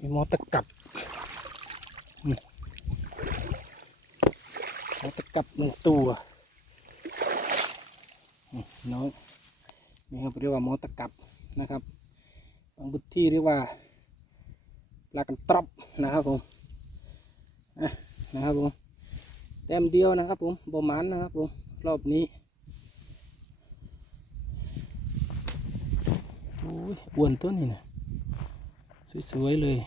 มอตะกับมอตะกับหนึ่งตัวน้องนี่ครับเรียกว่ามอตะกับนะครับบางพื้นที่เรียกว่าปลากันตรับนะครับผมนะครับผมแต้มเดียวนะครับผมบหมันนะครับผมรอบนี้อ้ยอ้วนตัวนี้นะ สวยๆเลย